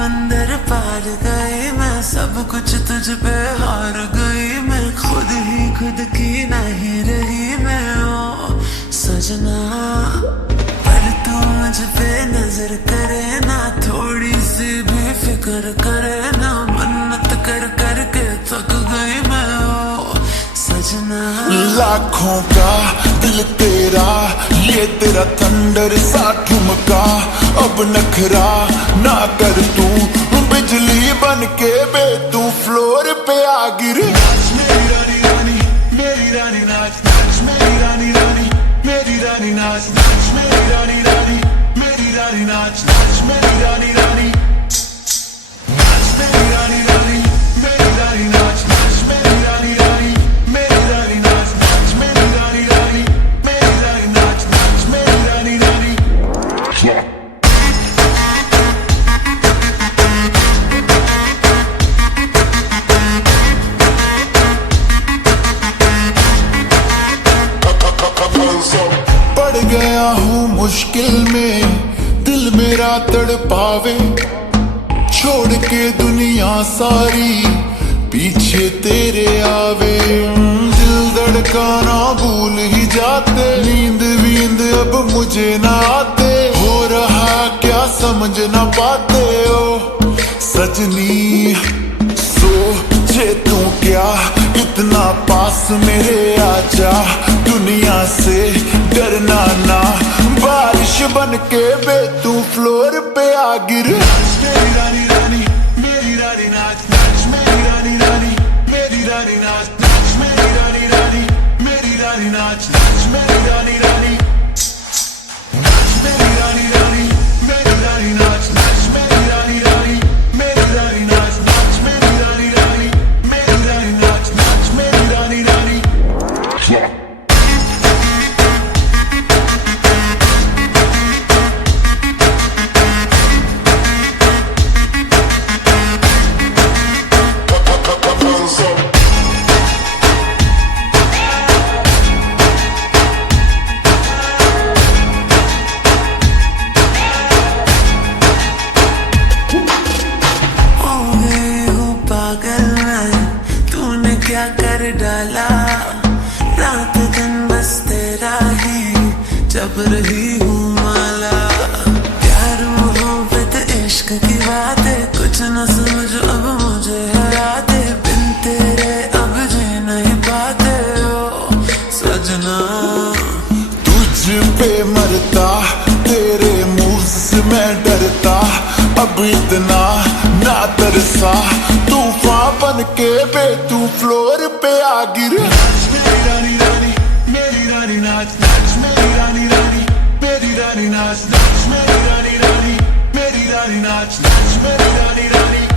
समंदर पार गई मैं, सब कुछ तुझ पे हार गई मैं, खुद ही खुद की नहीं रही मैं ओ सजना। पर तू मुझ पे नजर करे ना, थोड़ी सी भी फिक्र करे ना, मन्नत कर कर के थक गई मैं ओ सजना। लाखों का दिल तेरा, ये तेरा थंडर सा ठुमका, अब नखरा ना कर तू, बिजली बन के बे तू फ्लोर पे आ गिर। मेरी रानी रानी मेरी रानी नाच नाच, मेरी रानी रानी मेरी रानी नाच नाच, मेरी रानी रानी मेरी रानी नाच नाच, मेरी रानी रानी नाच, मेरी रानी रानी मेरी रानी नाच नाच, मेरी रानी रानी मेरी रानी नाच नाच, मेरी रानी रानी मेरी रानी नाच नाच, मेरी रानी रानी। पड़ गया हूँ मुश्किल में, दिल मेरा तड़पावे, छोड़ के दुनिया सारी पीछे तेरे आवे। दिल धड़काना भूल ही जाते, नींद वींद अब मुझे ना आते, हो रहा क्या समझ ना पाते ओ सजनी। सोचे तू क्या इतना पास मेरे आजा, दुनिया से डरना ना, बारिश बन के बे तू फ्लोर पे आ गिर। मेरी रानी रानी मेरी रानी नाच नाच, मेरी रानी रानी मेरी रानी नाच नाच, मेरी रानी रानी मेरी रानी नाच नाच, मेरी रानी रानी नाच, मेरी रानी रानी मेरी रानी नाच नाच, मेरी रानी रानी मेरी रानी नाच नाच, मेरी रानी रानी मेरी रानी नाच नाच, मेरी रानी रानी। क्या कर डाला, रात दिन बस तेरा ही जब रही हूँ माला। प्यार मोहब्बत इश्क की बातें कुछ न समझ अब मुझे हरा दे, बिन तेरे अब जी नहीं पाते ओ सजना। तुझ पे मरता तेरे मूव से मैं डरता, अब इतना ना तरसा, तूफान बन के बे तू फ्लोर पे आ गिर। मेरी रानी रानी मेरी रानी नाच नाच, मेरी रानी रानी मेरी रानी नाच नाच, मेरी रानी रानी मेरी रानी नाच नाच, मेरी रानी रानी।